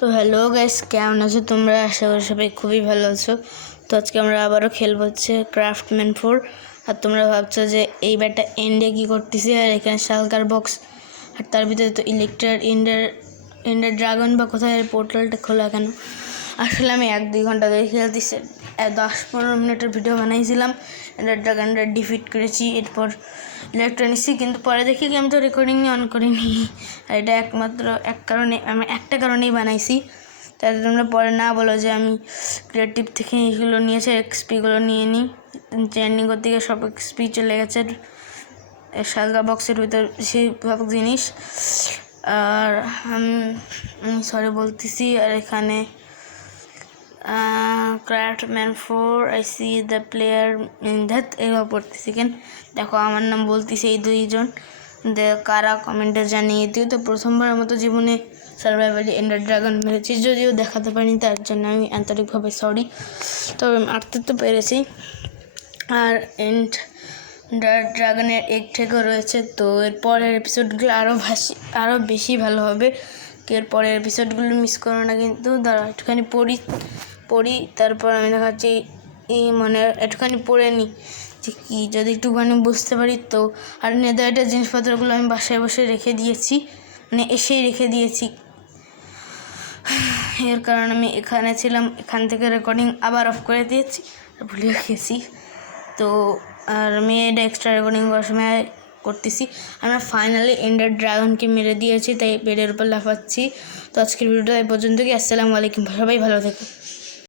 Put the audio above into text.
তো hello guys, কেমন আছো তোমরা? আশা করি সবাই খুবই ভালো আছো। তো আজকে আমরা আবারও খেলবো হচ্ছে ক্রাফটম্যান 4। আর তোমরা ভাবছো যে এই ব্যাটটা এন্ডে কী করতেছি, আর এখানে শালকার বক্স, আর তার ভিতরে তো ইলেকট্রার এন্ডার ড্রাগন বা কোথায় পোর্টালটা খোলা কেন? আসলে আমি 1-2 ঘন্টা ধরে খেলতেছি, 10-15 মিনিটের ভিডিও বানাইছিলাম, এন্ডার ড্রাগনটা ডিফিট করেছি, এরপর ইলেকট্রনিক্সই, কিন্তু পরে দেখি কি আমি তো রেকর্ডিং অন করিনি। আর এটা একমাত্র আমি একটা কারণেই বানাইছি, তাতে তোমরা পরে না বলো যে আমি ক্রিয়েটিভ থেকে এইগুলো নিয়েছে, এক্সপিগুলো নিয়ে নিই। ট্রেন্ডিং করতে গিয়ে সব এক্সপি চলে গেছে শালকা বক্সের ভিতর বেশিরভাগ জিনিস। আর আমি সরি বলতেছি। আর এখানে craftsman 4 I C the player in that এগুলো পড়তেছি। কেন দেখো আমার নাম বলতেছি এই দুইজন, কারা কমেন্টে জানিয়ে দিও। তো প্রথমবারের মতো জীবনে সার্ভাইভালি এন্ডার ড্রাগন মেরেছি, যদিও দেখাতে পারিনি, তার জন্য আমি আন্তরিকভাবে সরি। তবে মারতে তো পেরেছি। আর এন্ডার ড্রাগনের এগ থেকেও রয়েছে। তো এর পরের এপিসোডগুলো আরও বেশি ভালো হবে। এর পরের এপিসোডগুলো মিস করো না কিন্তু। দাঁড়া একটুখানি পড়ি তারপর আমি দেখাচ্ছি। মানে একটুখানি পড়ে নিই যে কী, যদি একটুখানি বুঝতে পারি তো। আর নেদারটার জিনিসপত্রগুলো আমি বাসায় বসে রেখে দিয়েছি, মানে এসেই রেখে দিয়েছি। এর কারণ আমি এখানে ছিলাম, এখান থেকে রেকর্ডিং আবার অফ করে দিয়েছি, ভুলে গেছি। তো আর আমি এটা এক্সট্রা রেকর্ডিং করার সময় করতেছি। আমরা ফাইনালি এন্ডার ড্রাগনকে মেরে দিয়েছি, তাই বেডের উপর লাফাচ্ছি। তো আজকের ভিডিওটা এই পর্যন্ত কি। আসসালামু আলাইকুম, সবাই ভালো থেকো।